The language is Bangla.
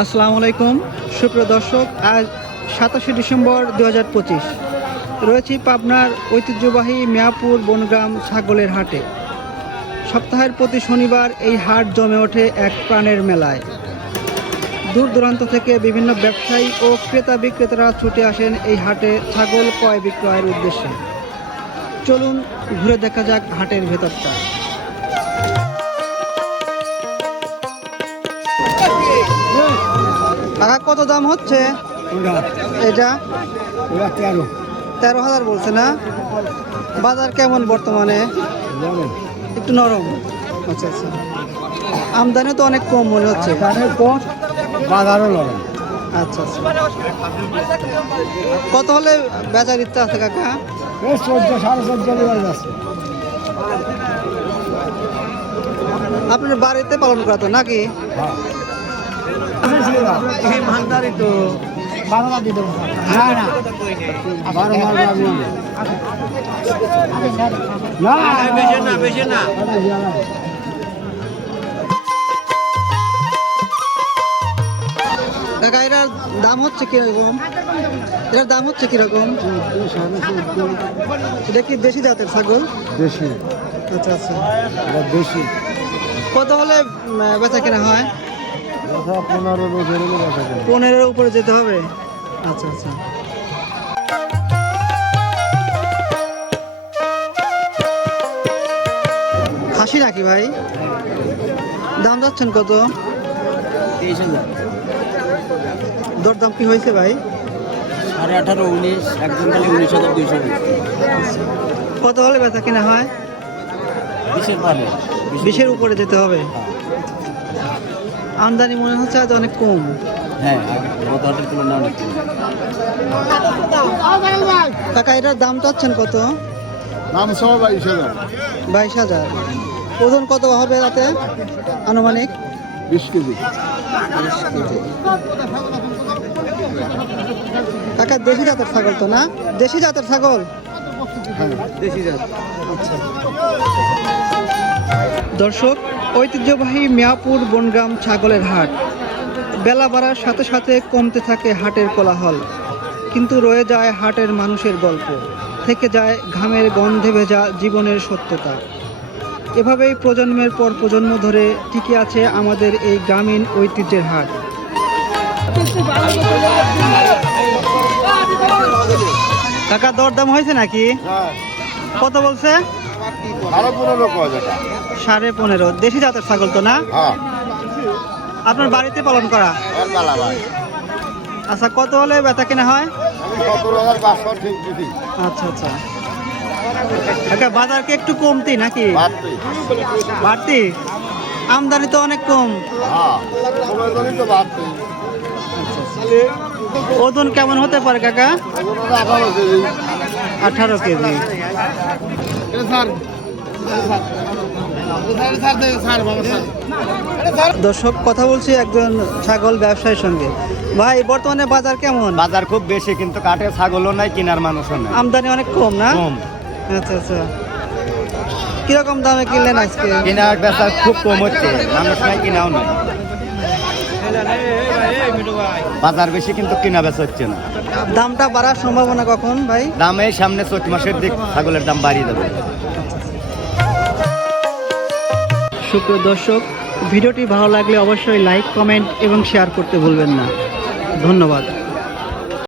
আসসালামু আলাইকুম সুপ্রিয় দর্শক, আজ 27 ডিসেম্বর 2025 রয়েছি পাবনার ঐতিহ্যবাহী মিয়াপুর বনগ্রাম ছাগলের হাটে। সপ্তাহের প্রতি শনিবার এই হাট জমে ওঠে এক প্রাণের মেলায়। দূর দূরান্ত থেকে বিভিন্ন ব্যবসায়ী ও ক্রেতা বিক্রেতারা ছুটে আসেন এই হাটে ছাগল ক্রয় বিক্রয়ের উদ্দেশ্যে। চলুন ঘুরে দেখা যাক হাটের ভেতরটা। টাকা কত দাম হচ্ছে এটা? 13,000 বলছে না? বাজার কেমন বর্তমানে? একটু নরম। আচ্ছা আচ্ছা, আমদানি তো অনেক কম মনে হচ্ছে। বাজারও নরম। আচ্ছা আচ্ছা, কত হলে বেচার ইচ্ছা আছে কাকা? 14-14.5 আছে। আপনার বাড়িতে পালন করা তো নাকি? কাকা এটার দাম হচ্ছে কিরকম? এটার দাম হচ্ছে কিরকম? এটা কি দেশি জাতের ছাগল? দেশি। আচ্ছা আচ্ছা, দেশি। কত হলে বেচা কেনা হয়? 15 উপরে যেতে হবে। আচ্ছা আচ্ছা, খাসি নাকি ভাই? দাম যাচ্ছেন কত? 23,000। দরদাম কি হয়েছে ভাই? 18.5, 19, একদম খালি 19,200। কত হলে বেচা কেনা হয়? 20-এর উপরে যেতে হবে। আমদানি মনে হচ্ছে আজ অনেক কম। হ্যাঁ, গত হাটের তুলনায় অনেক কম। কাকা এটার দাম চাচ্ছেন কত? দাম সব 22,000। 22,000। ওজন কত হবে রাতে আনুমানিক? 20 কেজি। কাকা দেশি জাতের ছাগল তো না? দেশি জাতের ছাগল? হ্যাঁ, দেশি জাত। আচ্ছা দর্শক, ঐতিহ্যবাহী মিয়াপুর বনগ্রাম ছাগলের হাট। বেলা বাড়ার সাথে সাথে কমতে থাকে হাটের কোলাহল, কিন্তু রয়ে যায় হাটের মানুষের গল্প, থেকে যায় ঘামের গন্ধে ভেজা জীবনের সত্যতা। এভাবেই প্রজন্মের পর প্রজন্ম ধরে টিকে আছে আমাদের এই গ্রামীণ ঐতিহ্যের হাট। কাকা দরদাম হয়েছে নাকি? কত বলছে? 15.5। দেশি জাতের ছাগল তো না? আপনার বাড়িতে পালন করা? আচ্ছা, কত হলে বেচা কেনা হয়? আচ্ছা আচ্ছা, কাকা বাজার কি একটু কমতি নাকি বাড়তি? আমদানি তো অনেক কম। ওজন কেমন হতে পারে কাকা? 18 কেজি। দর্শক, কথা বলছি একজন ছাগল ব্যবসায়ীর সঙ্গে। ভাই বর্তমানে বাজার কেমন? বাজার খুব বেশি, কিন্তু কাঠে ছাগলও নাই, কেনার মানুষও নাই। আমদানি অনেক কম না? কম। আচ্ছা আচ্ছা, কিরকম দামে কিনলেন আজকে? কেনা বেচা খুব কম হচ্ছে, মানুষ নাই, কেনাও নাই। বাজার বেশি কিন্তু কেনা বেচা হচ্ছে না। দামটা বাড়ার সম্ভাবনা কখন ভাই? দামে সামনে চৈত মাসের দিক ছাগলের দাম বাড়িয়ে দেবে। সুপ্রিয় দর্শক, ভিডিওটি ভালো লাগলে অবশ্যই লাইক, কমেন্ট এবং শেয়ার করতে ভুলবেন না। ধন্যবাদ।